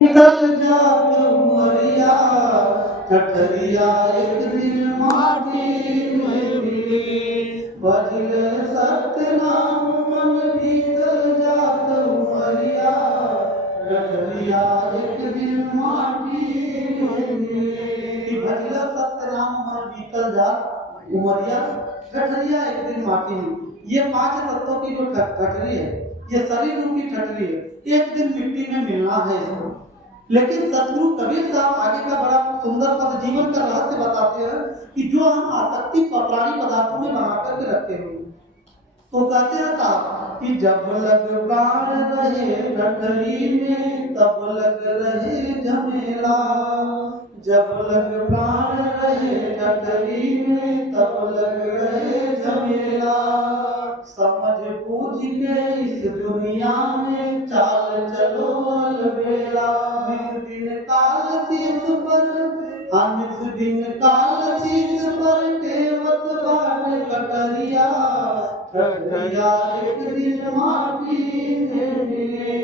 निकल जात उमरिया ठठरिया एक दिन माटी में मिली बदल सतनाम मन भीतर जात उमरिया ठठरिया एक दिन माटी में मिली बदल सतनाम मन भीतर जात उमरिया ठठरिया एक दिन माटी में। ये पांच तत्वों की जो ठठरी है, ये शरीर रूपी ठठरी है, एक दिन मिट्टी में मिलना है इसको। लेकिन सदगुरु कबीर साहब आगे का बड़ा सुंदर पद जीवन का रहस्य बताते हैं कि जो हम आसक्ति प्राणी पदार्थों में बना करके रखते हुए, तो कहते हैं साहब कि जब लग प्राण रहे ठठरी में तब लग रहे झमेला, जब लग प्राण रहे ठठरी में तब लग रहे झमेला, समझ बूझ के इस दुनिया में चाल चलो अलबेला, निस दिन काल शीश पर निस दिन काल शीश पर टेवत बाट कटरिया ठठरिया एक दिन माटी में मिले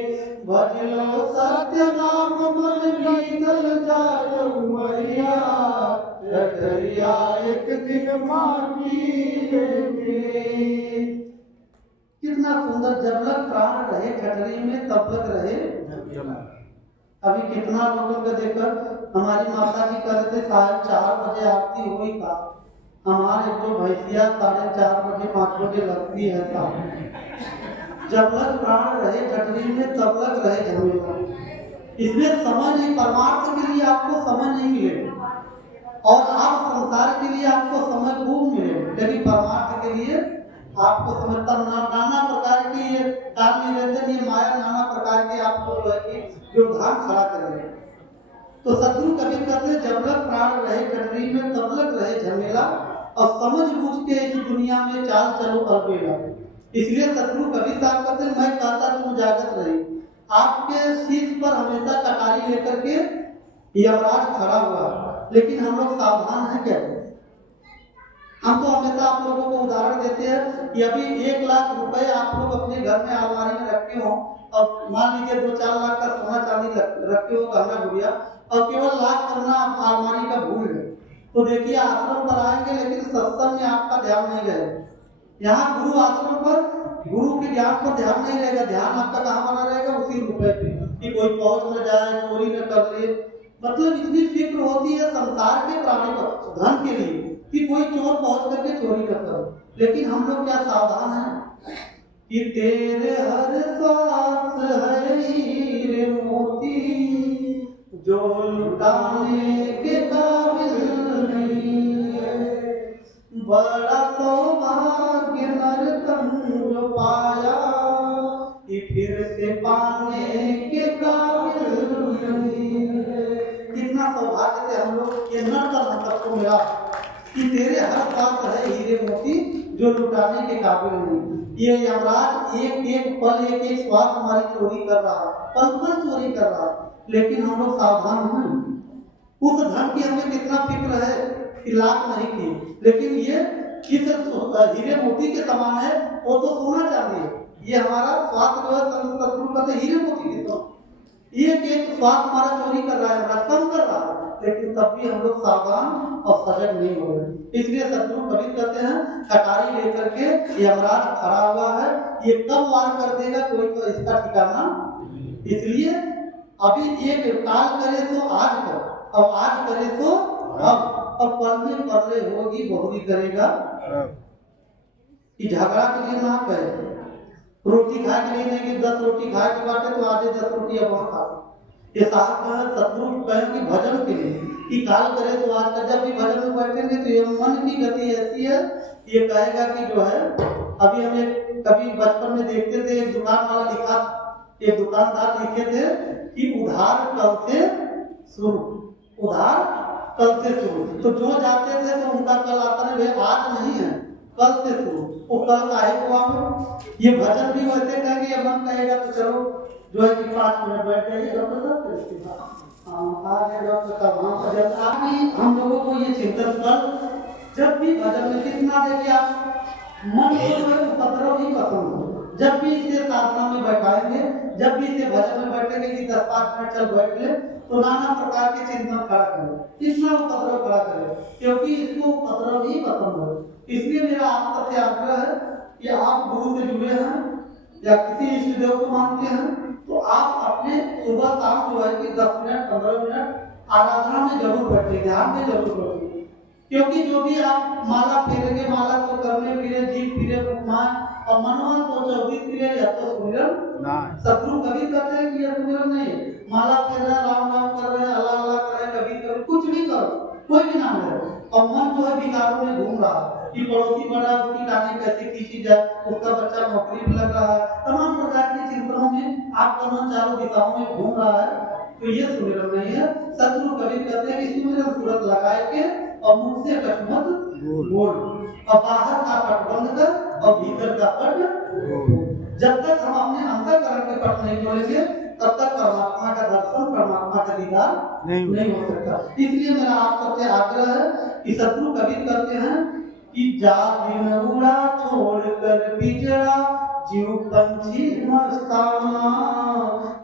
भजलो सत्य नाम मन बीतल जात उमरिया ठठरिया एक दिन माटी में मिले। कितना सुंदर, जब लग प्राण रहे ठठरी में तब लग रहे। अभी कितना लोगों को देखकर हमारी माता जी कह रहे थे 4:30 बजे आरती हुई था, हमारे जो भैंसिया 4:30 बजे 5 बजे लगती है था। जब लग प्राण रहे ठठरी में तब लग रहे झमेला। इसमें समझ नहीं, परमार्थ के लिए आपको समझ नहीं मिले और आप संसार के लिए आपको समय खूब मिले, लेकिन परमार्थ के लिए आपको समझता नाना प्रकार की ये काम नहीं रहते, ये माया नाना प्रकार के आपको जो है कि व्यवधान खड़ा करेंगे। तो सदगुरु कबीर कहते हैं जब लग प्राण रहे ठठरी में तब लग रहे झमेला और समझ बूझ के इस दुनिया में चाल चलो अलबेला। इसलिए सदगुरु कबीर साहब कहते हैं मैं कहता तुम जागत रही, आपके शीश पर हमेशा कटारी लेकर के यमराज खड़ा हुआ, लेकिन हम लोग सावधान हैं क्या? हम तो हमेशा आप लोगों को उदाहरण देते हैं कि अभी 1 लाख रुपए आप लोग अपने घर में अलमारी में रखे हो और मान लीजिए 2-4 लाख का सोना चांदी रखे हो गहना गुड़िया और केवल लाख करना अलमारी का भूल है, तो देखिए आश्रम पर आएंगे लेकिन सत्संग में आपका ध्यान नहीं रहेगा। यहाँ गुरु आश्रम पर गुरु के ज्ञान पर ध्यान नहीं रहेगा, ध्यान आपका कहाँ बना रहेगा? उसी रुपए पे कि कोई पहुंच न जाए, चोरी न कर ले। मतलब इतनी फिक्र होती है संसार के प्राणी पर धन के लिए कि कोई चोर पहुंच करके चोरी न करो। लेकिन हम लोग क्या सावधान हैं कि तेरे हर सांस है हीरे मोती जो लुटाने के काबिल नहीं है, बड़ा सौभाग्य नरतन जो पाया कि फिर से पाने के काबिल नहीं है। कितना सौभाग्य से हम लोग ये नरतन हम सबको मिला कि तेरे हर सांस है हीरे मोती जो लुटाने के काबिल नहीं। ये यमराज एक एक पल एक एक श्वास हमारी चोरी कर रहा, पल पल चोरी कर रहा, लेकिन हम लोग सावधान हैं। उस धन की हमें कितना फिक्र है कि लाख नहीं की, लेकिन ये किस हीरे मोती के समान है, वो तो सोना चांदी है। ये हमारा स्वास्थ्य जो है सदगुरु कहते हीरे मोती के समान, एक एक स्वास्थ्य हमारा चोरी कर रहा है, हमारा कम कर रहा है, लेकिन तब भी हम लोग सावधान और सजग नहीं हो रहे। इसलिए सदगुरु कबीर कहते हैं कटारी लेकर के यमराज खड़ा हुआ है, ये कब वार कर देगा कोई तो इसका ठिकाना। इसलिए अभी एक काल करे तो आज कर, अब आज करे तो अब पलने पलने होगी बहुरी करेगा कि झगड़ा के लिए ना कहे, रोटी खाए के लिए नहीं कि 10 रोटी खाए के बाटे तो आधे 10 रोटी अब खा। ये साहब का सदगुरु कहेंगे भजन के लिए कि काल करे तो आज का। जब भी भजन में बैठेंगे तो ये मन की गति ऐसी है, ये कहेगा कि जो है अभी हमें कभी बचपन में देखते थे एक दुकान वाला लिखा, एक दुकानदार लिखे थे कि उधार कल से शुरू, उधार कल से शुरू। तो जो जाते थे तो उनका कल आता है भाई आज नहीं है कल से शुरू, वो कल का है को आप। ये भजन भी वैसे कहेंगे, ये मन कहेगा तो चलो जो है कि 5 मिनट बैठ जाइए हम लोगों को ये चिंतन कर, जब भी भजन में कितना देखिए आप मन को जो है उपद्रव ही पसंद हो, जब भी इसे साधना में बैठाएंगे जब भी इसे भजन में बैठेंगे कि 10-5 मिनट चल बैठ ले, तो नाना प्रकार के चिंतन खड़ा करें, इतना उपद्रव खड़ा करें, क्योंकि इसको उपद्रव ही पसंद है। इसलिए मेरा आप सबसे आग्रह है कि आप गुरु से जुड़े हैं या किसी इष्ट देव को मानते हैं, तो आप अपने सुबह शाम जो है कि 10 मिनट 15 मिनट आराधना में जरूर बैठे, ध्यान में जरूर बैठे, क्योंकि जो भी आप माला फेरेंगे, माला को करने फिरे, जीव फिरे, मुखमान और मनवा तो 24 फिरे, या तो सुमिरन नहीं। शत्रु कभी कहते हैं कि यह सुमिरन नहीं, माला फेर रहे, राम राम कर रहे, अल्लाह अल्लाह कर रहे, कभी कभी कुछ भी करो, कोई भी नाम ले, और मन जो है विकारों में घूम रहा है कि पड़ोसी बड़ा, उसकी टांगे कैसे खींची जाए, उसका बच्चा नौकरी में लग रहा है, तमाम प्रकार के चिंतनों में आपका मन चारों दिशाओं में घूम रहा है, तो ये सुमिरन नहीं है। शत्रु कभी कहते हैं कि सुमिरन सूरत लगाए के और मुख से कटमत बोल, और बाहर का पट बंद कर और भीतर का पट बोल। जब तक हम अपने अंतःकरण के पट नहीं खोलेंगे, तब तक परमात्मा का दर्शन, परमात्मा का दीदार नहीं हो सकता। इसलिए मेरा आप सबसे आग्रह है कि शत्रु कभी कहते हैं कि जा दिन उड़ा छोड़कर पिंजरा, जीव पंछी मस्ताना,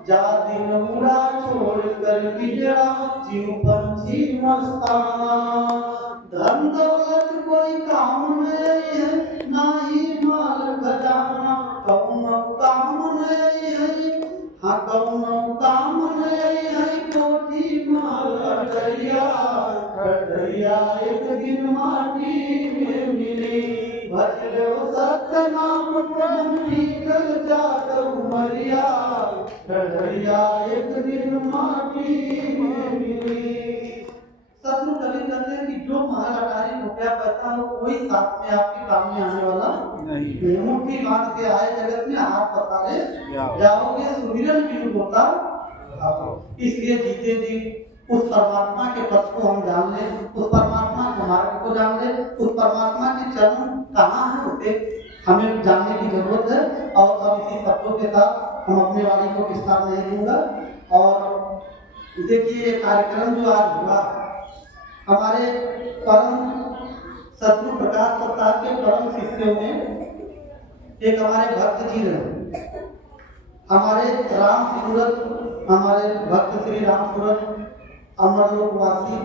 जा दिन उड़ा छोड़कर पिंजरा, जीव पंछी मस्ताना। धन दौलत कोई काम नहीं है, ना ही माल खजाना, कौन काम नहीं है, हाँ कौन काम नहीं है, कोठी माल कटरिया, कटरिया एक दिन माटी में मिली, भज लो सत्य नाम प्रेम निकल जात उमरिया, कटरिया एक दिन माटी में मिली। शत्रु कभी कहते हैं कि जो महल अटारी रुपया पैसा हो, कोई साथ में आपके काम में आने वाला नहीं। मुट्ठी बांध के आए जगत में हाथ पसारे जाओगे, सुमिरन भी होता। इसलिए जीते जी उस परमात्मा के पथ को हम जान ले, उस परमात्मा के मार्ग को जान ले, उस परमात्मा के चरण कहाँ है उसे हमें जानने की जरूरत है। और अब इसी शब्दों के साथ हम अपने वाणी को विस्तार नहीं दूंगा। और देखिए कार्यक्रम जो आज हुआ, हमारे परम सद्गुरु प्रकाश सप्ताह के परम शिष्यों में एक हमारे भक्त जी रहे, हमारे राम सूरत, हमारे भक्त श्री राम सूरत अमरलोकवासी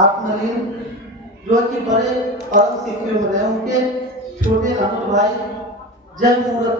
आत्मलीन, जो कि बड़े परम शिष्यों में रहे। उनके छोटे अनुज भाई जय मूरत